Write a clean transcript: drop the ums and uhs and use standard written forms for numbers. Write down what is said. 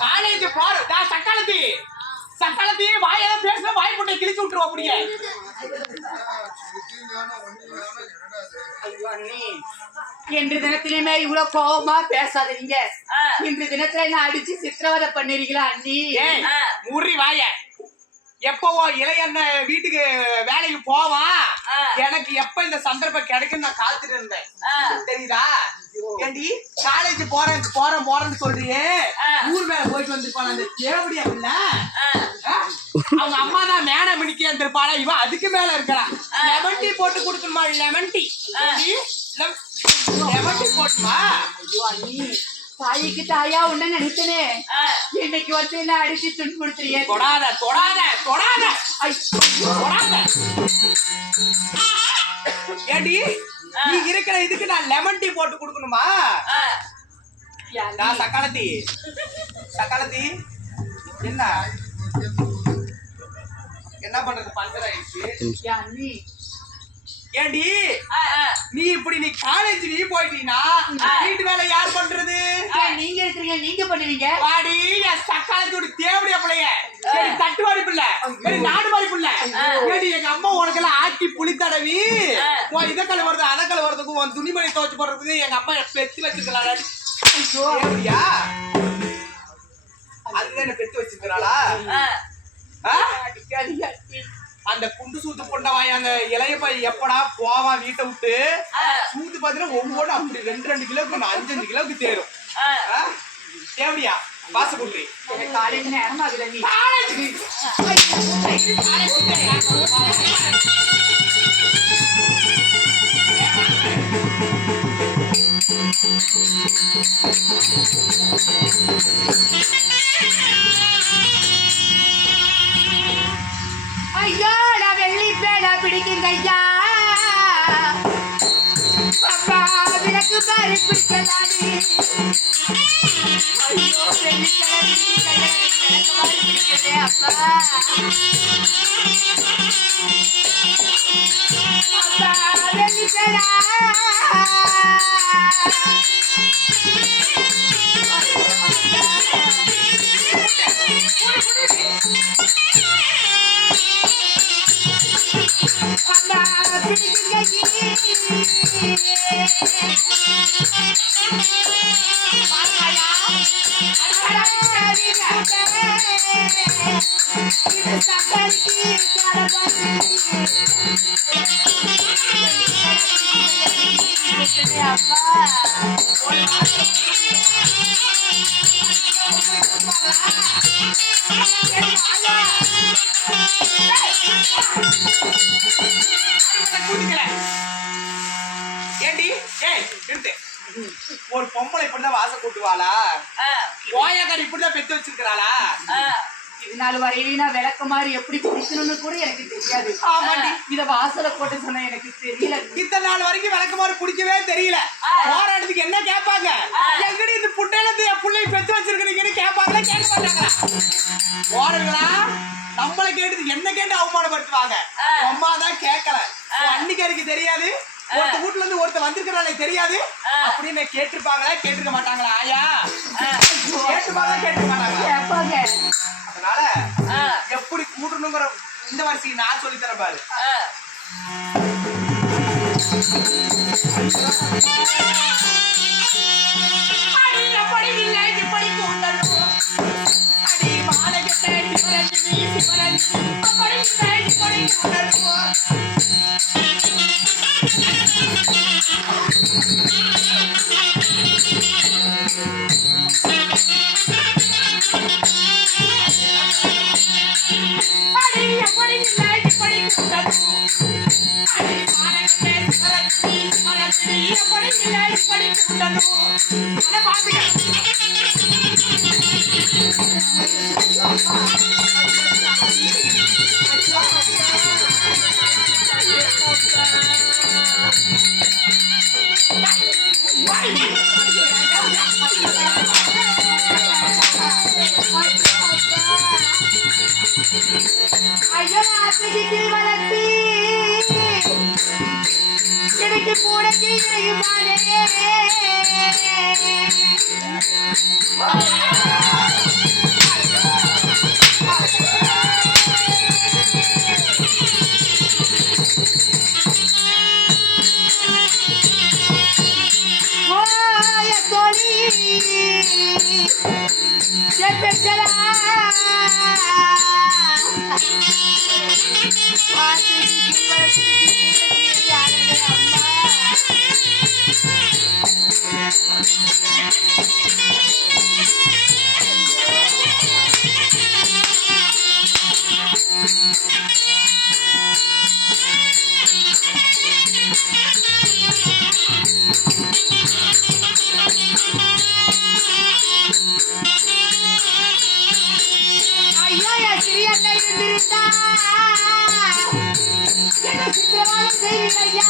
College போற சக்காலத்தி சக்காலத்தி வாயெல்லாம் பேசுற வாய் போட்டு கிழிச்சு விட்டுருவோம் அப்படியே. இன்று தினத்திலுமே இவ்வளவு கோபமா பேசாதீங்க. இன்று தினத்துல என்ன அடிச்சு சித்திரவதை பண்ணிருக்கீங்களா அண்ணி? முறி வாய. எப்பவோ இளையண்ண வீட்டுக்கு வேலைக்கு போவான், எனக்கு எப்ப இந்த சந்தர்ப்பம் கிடைக்கும் நான் காத்துட்டு இருந்தேன். தெரியுதா? ஏண்டி காலேஜ் போறேன்னு சொல்றியே, ஊர் மேல போயிட்டு வந்திருப்பான் அந்த தேவடியா இல்ல, அவங்க அம்மா தான் மேன மினிக்கி வந்திருப்பாளா, இவன் அதுக்கு மேல இருக்கிறான். லெமன் டீ போட்டு கொடுக்கணுமா? லெமன் டீ போட்டுமா? தாய்க்கு தாயா உன்ன நினைச்சனே, இன்னைக்கு வந்து என்ன அடிச்சு துன்புறுத்துறியே. தொடாத தொடாத தொடாத தொடாத. ஏடி நீ இருக்கிற இதுக்கு நான் லெமன் டீ போட்டு கொடுக்கணுமா? நான் சக்காலத்தி என்ன பண்றது, பஞ்சர் ஆயிடுச்சு. ஏண்டி நீ இப்படி நீ காலேஜ் நீ போயிட்டீங்கன்னா வீட்டு வேலை யார் பண்றது? நீங்க இருக்கிறீங்க, நீங்க பண்ணுவீங்க. வாடி என் சக்காலத்தோட தேவடியா பிள்ளைய, தட்டுவாடி பிள்ளை, நாடுவாடி பிள்ளை. ஏடி எங்க அம்மா உனக்கு எல்லாம் ஆக்கி புளி தடவி உன் இதக்கல் வருது அதக்கல் வருதுக்கும் உன் துணிமணி துவச்சு போடுறதுக்கு எங்க அம்மா பெத்து வச்சிருக்கலாம். தேவடியா அதுதான் என்ன பெத்து வச்சிருக்கிறாளா? அந்த குண்டு சூத்து கொண்டவாய் அந்த இளைய பையன் எப்படா போவான் வீட்டை விட்டு? சூத்து பாத்தீங்கன்னா ஒவ்வொன்றும் அப்படி 2 கிலோக்கு 5 கிலோக்கு தேரும். தேவடியா வாச குட்டி காலேஜ் நேரம் ஆகுது. நீ ஐயா நான் வெள்ளி பேடா பிடிக்குங்க ஐயா. அப்பா விளக்கு பாரு பிடிக்கலானே. ஐயோ வெள்ளி பேடா விளக்கு பாரு பிடிக்கலே அப்பா. அப்பா வெள்ளி பேடா ஒரு பொம்பளை இப்படிதான் வாச கூட்டுவாளா? ஓயக்காரி இப்படிதான் பெத்து வச்சிருக்கிறாளா? இதனால வரையில நான் விளக்க மாதிரி எப்படி பிடிக்கணும்னு கூட எனக்கு தெரியாது. ஆமாண்டி, இத வாசல போட்டு சொன்ன எனக்கு தெரியல. இத்தனை நாள் வரைக்கும் விளக்க மாதிரி பிடிக்கவே தெரியல. போராட்டத்துக்கு என்ன கேட்பாங்க? எங்கடி இந்த புட்டையில என் பிள்ளை பெத்து வச்சிருக்கீங்கன்னு கேட்பாங்களா? கேட்க மாட்டாங்களா? போறீங்களா? நம்மளை கேட்டு என்ன கேட்டு அவமானப்படுத்துவாங்க. அம்மா தான் கேட்கல, அன்னிக்காரிக்கு தெரியாது, ஒருத்த வீட்டுல இருந்து ஒருத்த வந்திருக்கிறாளே தெரியாது அப்படின்னு கேட்டிருப்பாங்களா? கேட்டிருக்க மாட்டாங்களா? ஆயா கேட்டுப்பாங்களா? கேட்டிருக்க மாட்டாங்களா? அதனால எப்படி கூட்டணுங்கிற இந்த வரிசையை நான் சொல்லி தரேன் பாரு. ஐயோ ஆசைக்கு வளர்த்தி எனக்கு பூனைக்கு இறையுமானே ஓய தோழி செப்பெட்டலா ஐயோ என் சிறியண்ணா இருந்திருந்தா என்ன சித்திரவாதம் செய்வீங்க ஐயா